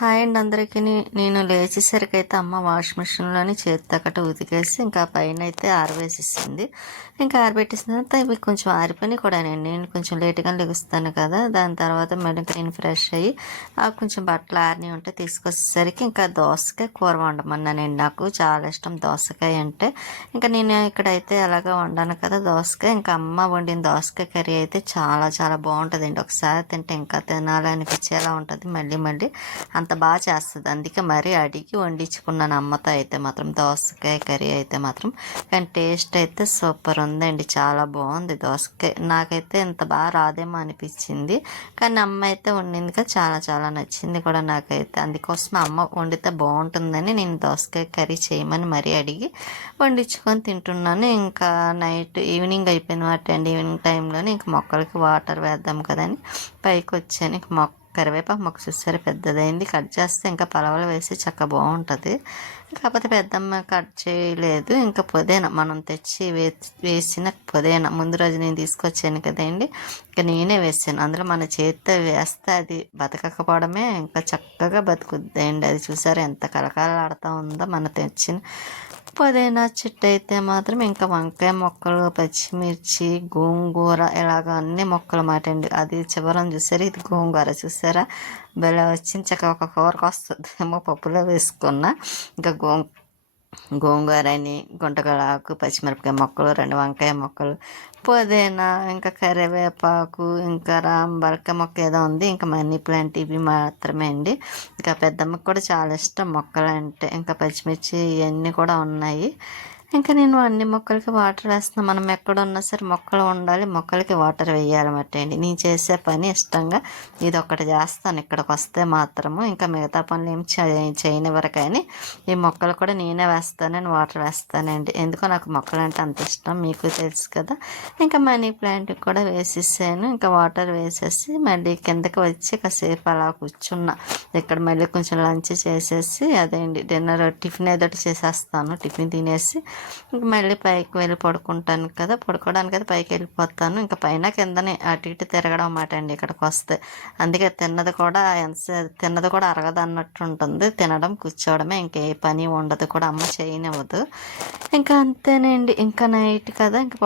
Hi అండి అందరికీ. నేను లేచేసరికి అయితే అమ్మ వాష్ మిషన్లోని చేతితో ఒకటి ఉతికేసి ఇంకా పైన అయితే ఆరవేసేసింది. ఇంకా ఆరబెట్టేసిన తర్వాత ఇవి కొంచెం ఆరిపోయినాయి కూడా. నేను కొంచెం లేట్గా లెగుస్తాను కదా, దాని తర్వాత మళ్ళీ ఇంకా నేను ఫ్రెష్ అయ్యి కొంచెం బట్టలు ఆరినవి ఉంటే తీసుకొచ్చేసరికి ఇంకా దోసకాయ కూర వండమన్నానండి. నాకు చాలా ఇష్టం దోసకాయ అంటే. ఇంకా నేను ఇక్కడైతే అలాగా వండాను కదా దోసకాయ. ఇంకా అమ్మ వండిన దోసకాయ కర్రీ అయితే చాలా చాలా బాగుంటుందండి. ఒకసారి తింటే ఇంకా తినాలనిపించేలా ఉంటుంది. మళ్ళీ మళ్ళీ అంత బాగా చేస్తుంది. అందుకే మరీ అడిగి వండించుకున్నాను అమ్మతో. అయితే మాత్రం దోసకాయ కర్రీ అయితే మాత్రం కానీ టేస్ట్ అయితే సూపర్ ఉందండి. చాలా బాగుంది దోసకాయ. నాకైతే ఇంత బాగా రాదేమో అనిపించింది, కానీ అమ్మ అయితే వండింది కదా చాలా చాలా నచ్చింది కూడా నాకైతే. అందుకోసం అమ్మ వండితే బాగుంటుందని నేను దోసకాయ కర్రీ చేయమని మరీ అడిగి వండించుకొని తింటున్నాను. ఇంకా నైట్ ఈవినింగ్ అయిపోయిన వాటండి. ఈవినింగ్ టైంలోనే ఇంక మొక్కలకి వాటర్ వేద్దాం కదని పైకి వచ్చాను. ఇంక కరివేపాకు మొక్క చూసారు పెద్దదైంది. కట్ చేస్తే ఇంకా పలవలు వేసి చక్క బాగుంటుంది. కాకపోతే పెద్దమ్మ కట్ చేయలేదు. ఇంకా పుదీనా మనం తెచ్చి వేసిన పుదీనా ముందు రోజు నేను తీసుకొచ్చాను కదండి, ఇంకా నేనే వేసాను. అందులో మన చేతితో వేస్తే అది బతకకపోవడమే ఇంకా చక్కగా బతుకుద్దండి. అది చూసారు ఎంత కలకలాడుతూ ఉందో మన తెచ్చిన పుదీనా చెట్టు. అయితే మాత్రం ఇంకా వంకాయ మొక్కలు, పచ్చిమిర్చి, గోంగూర ఇలాగ అన్ని మొక్కలు మాట అండి. అది చివరని చూసారు, ఇది గోంగూర చూసారా బెల వచ్చింది. చక్కగా ఒక కూరకు వస్తుంది ఏమో పప్పులో వేసుకున్న. ఇంకా గోంగూరని, గుంటకలాకు, పచ్చిమిరపకాయ మొక్కలు, 2 వంకాయ మొక్కలు, పుదీనా, ఇంకా కరివేపాకు, ఇంకా రాంబరకాయ మొక్క ఏదో ఉంది, ఇంకా మనీ ప్లాంట్, ఇవి మాత్రమే అండి. ఇంకా పెద్దమ్మకి కూడా చాలా ఇష్టం మొక్కలు అంటే. ఇంకా పచ్చిమిర్చి ఇవన్నీ కూడా ఉన్నాయి. ఇంకా నేను అన్ని మొక్కలకి వాటర్ వేస్తున్నాను. మనం ఎక్కడున్నా సరే మొక్కలు ఉండాలి, మొక్కలకి వాటర్ వేయాలన్నమాట అండి. నేను చేసే పని ఇష్టంగా ఇది ఒక్కటి చేస్తాను ఇక్కడికి వస్తే మాత్రము. ఇంకా మిగతా పనులు ఏం చేయనివ్వరు, కానీ ఈ మొక్కలు కూడా నేనే వేస్తానని వాటర్ వేస్తానండి. ఎందుకో నాకు మొక్కలు అంటే అంత ఇష్టం, మీకు తెలుసు కదా. ఇంకా మనీ ప్లాంట్కి కూడా వేసేసాను. ఇంకా వాటర్ వేసేసి మళ్ళీ కిందకి వచ్చి కాసేపు అలా కూర్చున్నా. ఇక్కడ మళ్ళీ కొంచెం లంచ్ చేసేసి అదేంటి డిన్నర్ టిఫిన్ ఏదో చేసేస్తాను. టిఫిన్ తినేసి ఇంక మళ్ళీ పైకి వెళ్ళి పడుకుంటాను కదా, పడుకోవడానికి అయితే పైకి వెళ్ళిపోతాను. ఇంకా పైన కిందని అటు ఇటు తిరగడం అన్నమాట అండి ఇక్కడికి వస్తే. అందుకే తిన్నది కూడా అరగదు అన్నట్టు ఉంటుంది. తినడం కూర్చోవడమే, ఇంకే పని ఉండదు కూడా, అమ్మ చేయనివ్వదు. ఇంకా అంతేనండి. ఇంకా నైట్ కదా, ఇంకా